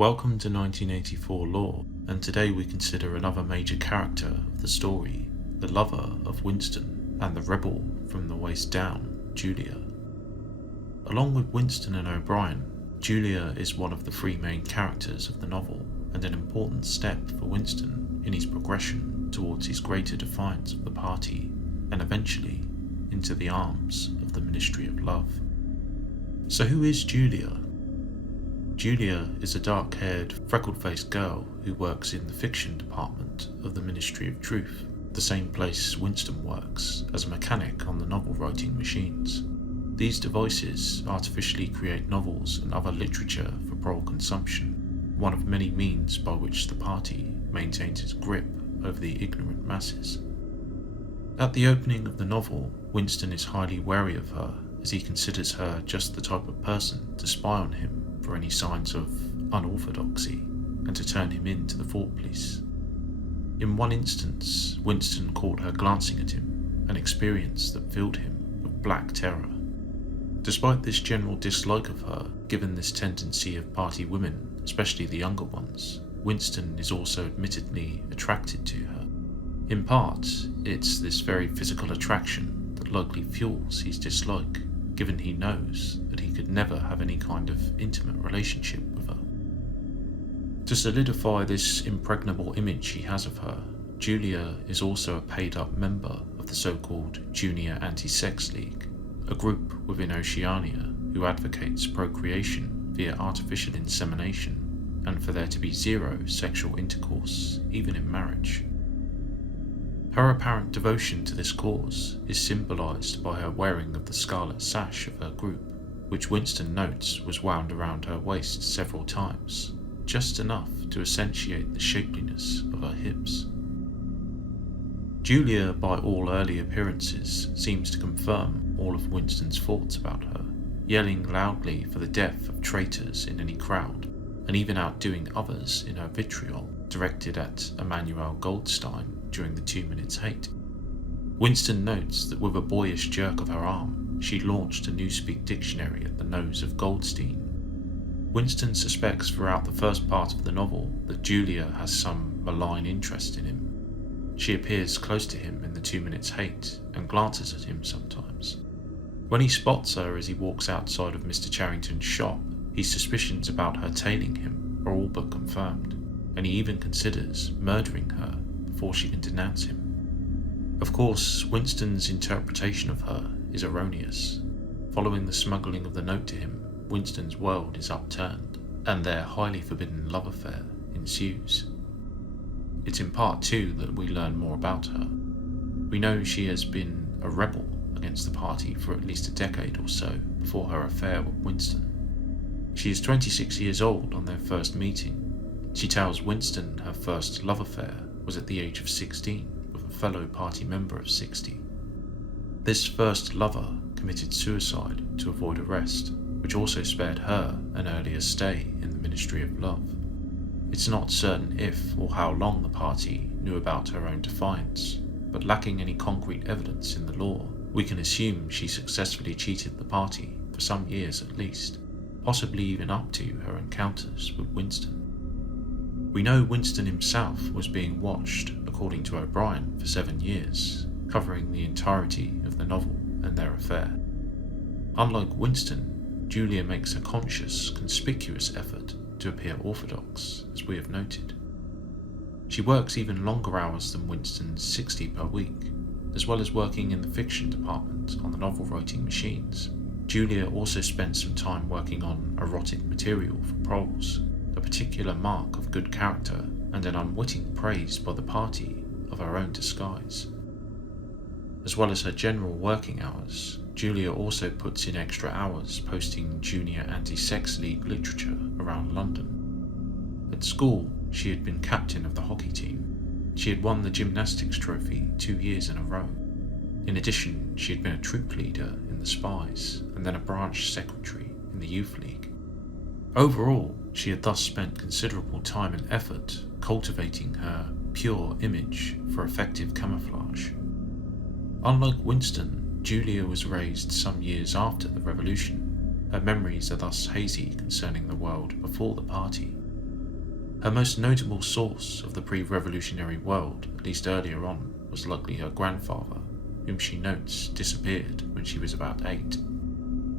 Welcome to 1984 lore, and today we consider another major character of the story, the lover of Winston and the rebel from the waist down, Julia. Along with Winston and O'Brien, Julia is one of the three main characters of the novel and an important step for Winston in his progression towards his greater defiance of the party and eventually into the arms of the Ministry of Love. So who is Julia? Julia is a dark-haired, freckled-faced girl who works in the fiction department of the Ministry of Truth, the same place Winston works as a mechanic on the novel-writing machines. These devices artificially create novels and other literature for prole consumption, one of many means by which the party maintains its grip over the ignorant masses. At the opening of the novel, Winston is highly wary of her as he considers her just the type of person to spy on him for any signs of unorthodoxy and to turn him in to the thought police. In one instance, Winston caught her glancing at him, an experience that filled him with black terror. Despite this general dislike of her, given this tendency of party women, especially the younger ones, Winston is also admittedly attracted to her. In part, it's this very physical attraction that likely fuels his dislike, given he knows that he could never have any kind of intimate relationship with her. To solidify this impregnable image he has of her, Julia is also a paid-up member of the so-called Junior Anti-Sex League, a group within Oceania who advocates procreation via artificial insemination and for there to be zero sexual intercourse, even in marriage. Her apparent devotion to this cause is symbolised by her wearing of the scarlet sash of her group, which Winston notes was wound around her waist several times, just enough to accentuate the shapeliness of her hips. Julia, by all early appearances, seems to confirm all of Winston's thoughts about her, yelling loudly for the death of traitors in any crowd, and even outdoing others in her vitriol directed at Emmanuel Goldstein during the 2 Minutes Hate. Winston notes that with a boyish jerk of her arm, she launched a Newspeak dictionary at the nose of Goldstein. Winston suspects throughout the first part of the novel that Julia has some malign interest in him. She appears close to him in the 2 Minutes Hate and glances at him sometimes. When he spots her as he walks outside of Mr. Charrington's shop, his suspicions about her tailing him are all but confirmed, and he even considers murdering her before she can denounce him. Of course, Winston's interpretation of her is erroneous. Following the smuggling of the note to him, Winston's world is upturned, and their highly forbidden love affair ensues. It's in part 2 that we learn more about her. We know she has been a rebel against the party for at least a decade or so before her affair with Winston. She is 26 years old on their first meeting. She tells Winston her first love affair was at the age of 16 with a fellow party member of 60. This first lover committed suicide to avoid arrest, which also spared her an earlier stay in the Ministry of Love. It's not certain if or how long the party knew about her own defiance, but lacking any concrete evidence in the law, we can assume she successfully cheated the party for some years at least, possibly even up to her encounters with Winston. We know Winston himself was being watched, according to O'Brien, for 7 years, covering the entirety of the novel and their affair. Unlike Winston, Julia makes a conscious, conspicuous effort to appear orthodox, as we have noted. She works even longer hours than Winston's 60 per week, as well as working in the fiction department on the novel-writing machines. Julia also spent some time working on erotic material for proles, a particular mark of good character and an unwitting praise by the party of her own disguise. As well as her general working hours, Julia also puts in extra hours posting Junior Anti-Sex League literature around London. At school, she had been captain of the hockey team. She had won the gymnastics trophy 2 years in a row. In addition, she had been a troop leader in the Spies and then a branch secretary in the Youth League. Overall, she had thus spent considerable time and effort cultivating her pure image for effective camouflage. Unlike Winston, Julia was raised some years after the revolution. Her memories are thus hazy concerning the world before the party. Her most notable source of the pre-revolutionary world, at least earlier on, was likely her grandfather, whom she notes disappeared when she was about 8.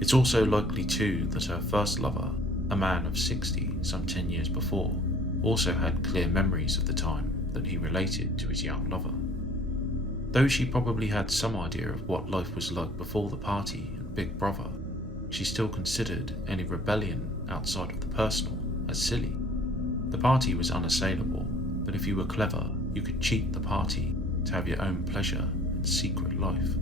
It's also likely too that her first lover, a man of 60 some 10 years before, also had clear memories of the time that he related to his young lover. Though she probably had some idea of what life was like before the party and Big Brother, she still considered any rebellion outside of the personal as silly. The party was unassailable, but if you were clever, you could cheat the party to have your own pleasure and secret life.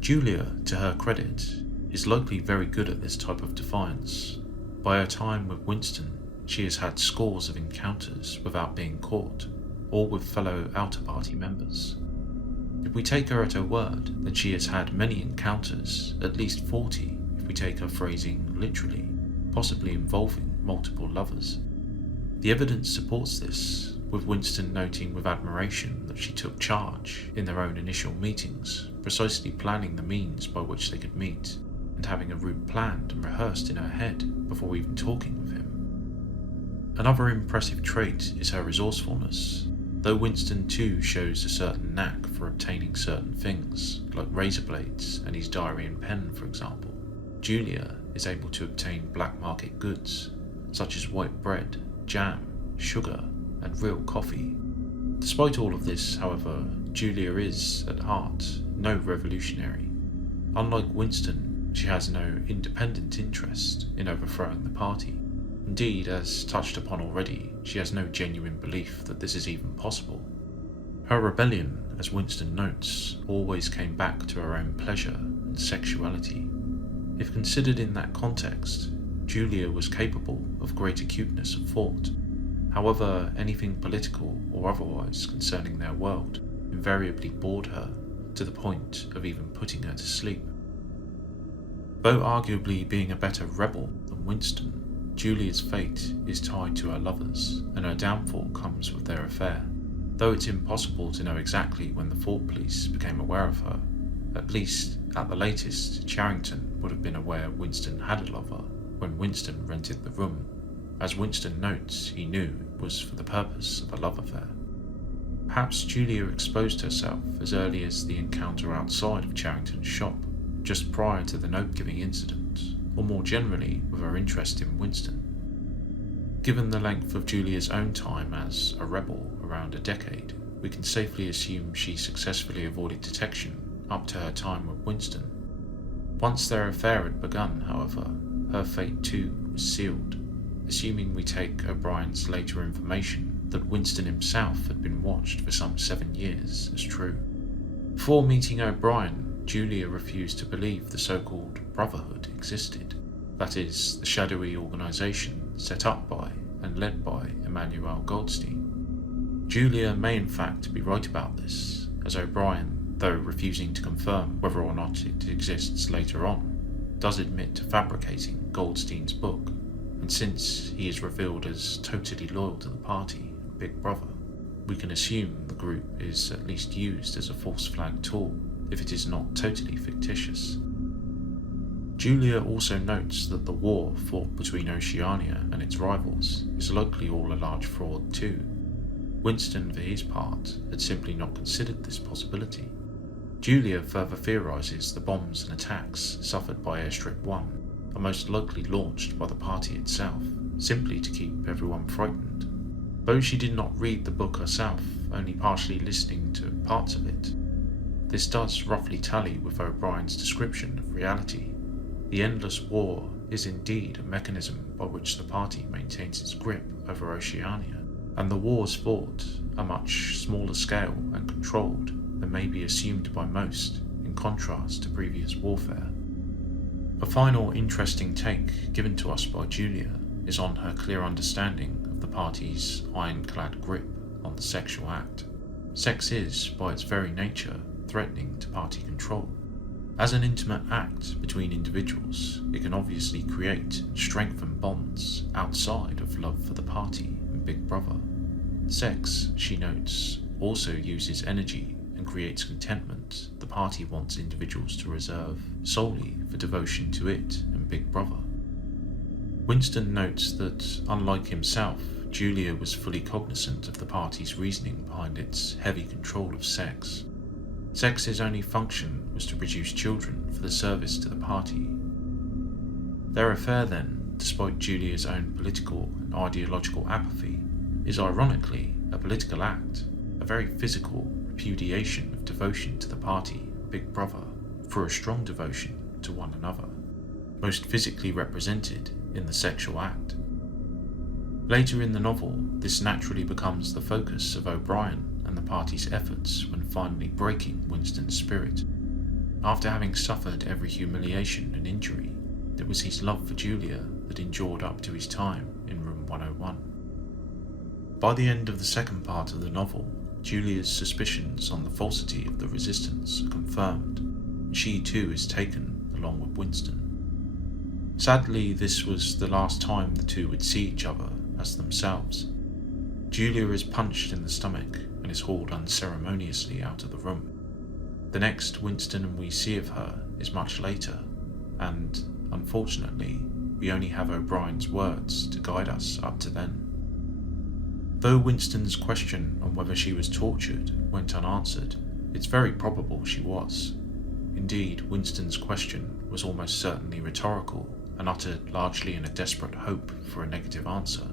Julia, to her credit, is likely very good at this type of defiance. By her time with Winston, she has had scores of encounters without being caught, or with fellow outer party members. If we take her at her word, then she has had many encounters, at least 40 if we take her phrasing literally, possibly involving multiple lovers. The evidence supports this, with Winston noting with admiration that she took charge in their own initial meetings, precisely planning the means by which they could meet, and having a route planned and rehearsed in her head before even talking with him. Another impressive trait is her resourcefulness. Though Winston too shows a certain knack for obtaining certain things, like razor blades and his diary and pen for example, Julia is able to obtain black market goods, such as white bread, jam, sugar, and real coffee. Despite all of this, however, Julia is, at heart, no revolutionary. Unlike Winston, she has no independent interest in overthrowing the party. Indeed, as touched upon already, she has no genuine belief that this is even possible. Her rebellion, as Winston notes, always came back to her own pleasure and sexuality. If considered in that context, Julia was capable of great acuteness of thought. However, anything political or otherwise concerning their world invariably bored her to the point of even putting her to sleep. Though arguably being a better rebel than Winston, Julia's fate is tied to her lovers, and her downfall comes with their affair. Though it's impossible to know exactly when the Thought Police became aware of her, at least at the latest, Charrington would have been aware Winston had a lover when Winston rented the room. As Winston notes, he knew it was for the purpose of a love affair. Perhaps Julia exposed herself as early as the encounter outside of Charrington's shop, just prior to the note-giving incident, or more generally with her interest in Winston. Given the length of Julia's own time as a rebel, around a decade, we can safely assume she successfully avoided detection up to her time with Winston. Once their affair had begun, however, her fate too was sealed, assuming we take O'Brien's later information that Winston himself had been watched for some 7 years as true. Before meeting O'Brien, Julia refused to believe the so-called Brotherhood existed, that is, the shadowy organisation set up by and led by Emmanuel Goldstein. Julia may in fact be right about this, as O'Brien, though refusing to confirm whether or not it exists later on, does admit to fabricating Goldstein's book, and since he is revealed as totally loyal to the party and Big Brother, we can assume the group is at least used as a false flag tool, if it is not totally fictitious. Julia also notes that the war fought between Oceania and its rivals is likely all a large fraud too. Winston, for his part, had simply not considered this possibility. Julia further theorises the bombs and attacks suffered by Airstrip 1 are most likely launched by the party itself, simply to keep everyone frightened. Though she did not read the book herself, only partially listening to parts of it, this does roughly tally with O'Brien's description of reality. The endless war is indeed a mechanism by which the party maintains its grip over Oceania, and the wars fought are much smaller scale and controlled than may be assumed by most, in contrast to previous warfare. A final interesting take given to us by Julia is on her clear understanding of the party's ironclad grip on the sexual act. Sex is, by its very nature, threatening to party control. As an intimate act between individuals, it can obviously create and strengthen bonds outside of love for the party and Big Brother. Sex, she notes, also uses energy and creates contentment the party wants individuals to reserve solely for devotion to it and Big Brother. Winston notes that, unlike himself, Julia was fully cognizant of the party's reasoning behind its heavy control of sex. Sex's only function was to produce children for the service to the party. Their affair then, despite Julia's own political and ideological apathy, is ironically a political act, a very physical repudiation of devotion to the party, Big Brother, for a strong devotion to one another, most physically represented in the sexual act. Later in the novel, this naturally becomes the focus of O'Brien and the party's efforts when finally breaking Winston's spirit. After having suffered every humiliation and injury, it was his love for Julia that endured up to his time in room 101. By the end of the second part of the novel, Julia's suspicions on the falsity of the resistance are confirmed, and she too is taken along with Winston. Sadly, this was the last time the two would see each other as themselves. Julia is punched in the stomach and is hauled unceremoniously out of the room. The next Winston we see of her is much later, and unfortunately, we only have O'Brien's words to guide us up to then. Though Winston's question on whether she was tortured went unanswered, it's very probable she was. Indeed, Winston's question was almost certainly rhetorical and uttered largely in a desperate hope for a negative answer.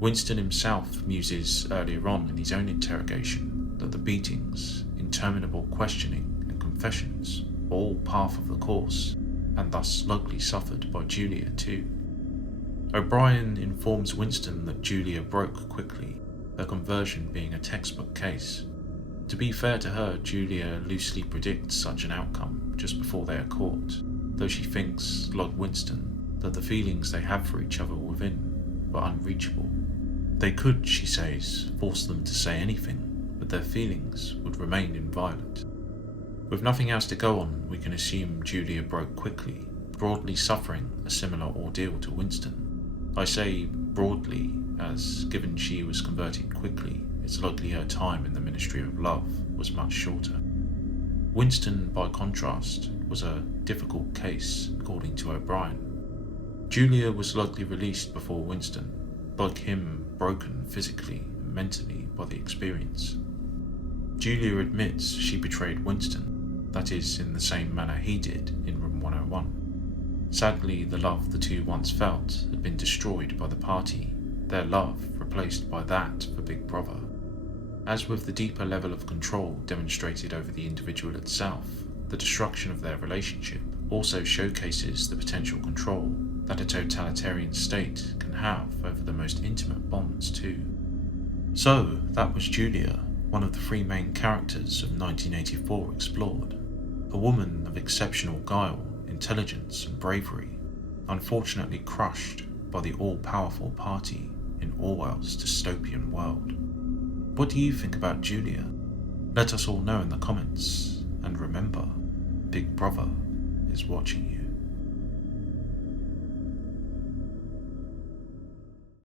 Winston himself muses earlier on in his own interrogation that the beatings, interminable questioning and confessions were all part of the course, and thus likely suffered by Julia too. O'Brien informs Winston that Julia broke quickly, her conversion being a textbook case. To be fair to her, Julia loosely predicts such an outcome just before they are caught, though she thinks, like Winston, that the feelings they have for each other within were unreachable. They could, she says, force them to say anything, but their feelings would remain inviolate. With nothing else to go on, we can assume Julia broke quickly, broadly suffering a similar ordeal to Winston. I say broadly, as given she was converting quickly, it's likely her time in the Ministry of Love was much shorter. Winston, by contrast, was a difficult case, according to O'Brien. Julia was likely released before Winston, like him, broken physically and mentally by the experience. Julia admits she betrayed Winston, that is, in the same manner he did in room 101. Sadly, the love the two once felt had been destroyed by the party, their love replaced by that for Big Brother. As with the deeper level of control demonstrated over the individual itself, the destruction of their relationship also showcases the potential control that a totalitarian state can have over the most intimate bonds too. So, that was Julia, one of the three main characters of 1984 explored. A woman of exceptional guile, intelligence and bravery, unfortunately crushed by the all-powerful party in Orwell's dystopian world. What do you think about Julia? Let us all know in the comments, and remember, Big Brother is watching you.